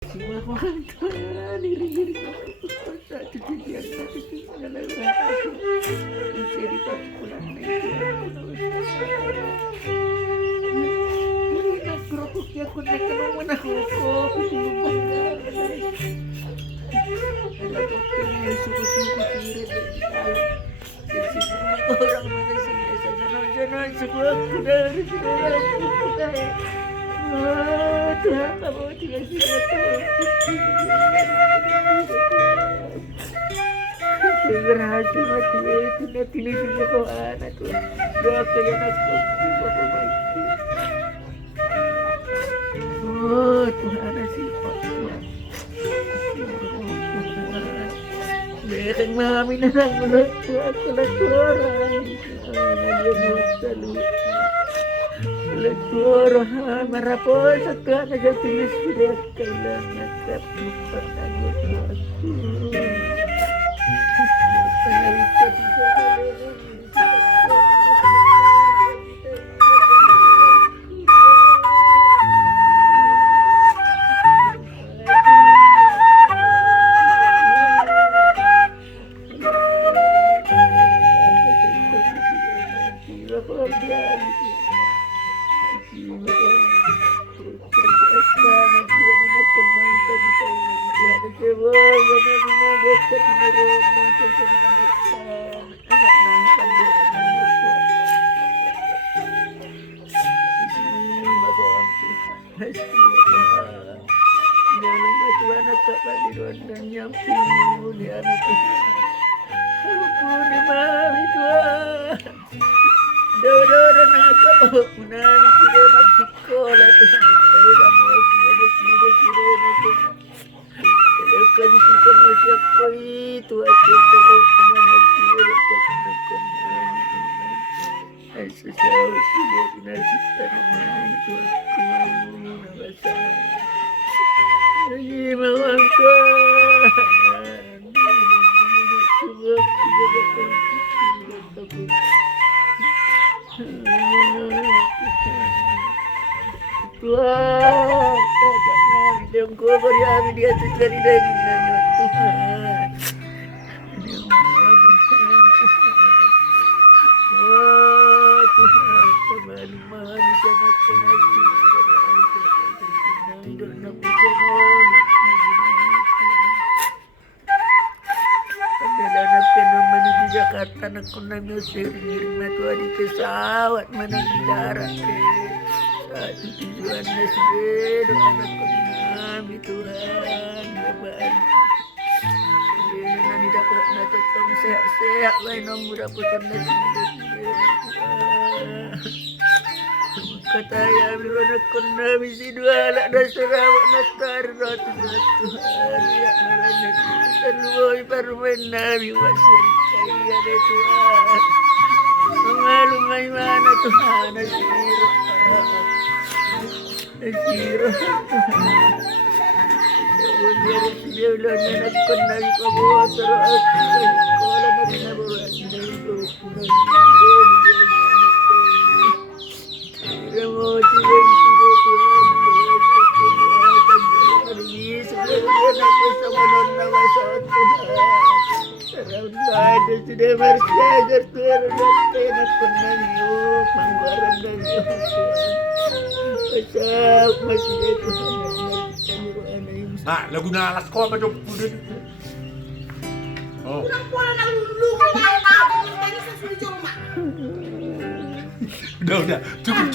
Tuhan Tuhan diri satu tujuan satu tujuan cerita pulang kerupuknya aku naik ke rumah aku ada dokternya suku-suku kiri orang mana sini sana semua aku dari Tuhan kamu tidak berhasil mati tidak pilih kau anakku doa kalian aku oh Tuhan sifat Tuhan Berang mami nang mulut aku orang dia mau selalu Lekor marapol sa kana sa tilis bilet kailangan kap lupa tayo aku. Dia dari Tuhan. Wah Tuhan, kembali mahal sangat pengasih. Tidur nak bicara. Perjalanan fenomena di Jakarta nak kena mesir ngirim Tuhan di pesawat mana di darat. Satu tujuannya sih doa nak kami Tuhan lebaran nanti dapat tetap sehat-sehat lain nunggu dapat nasi kata ya bila nak kena bisi dua anak dasar awak nasar Tuhan ya mana terluai permen nabi wasir kaya deh Tuhan malu mana Tuhan Asiro dia udah nenek kenal kamu terus sekolah nak nabuat itu mau cuci pergi sebelum nak bersama nona satu ada sudah bersajar Tuhan nak kenal yuk manggaran dan masih itu ah, lagu na alas ko macam pudin. Oh. Udah, cukup.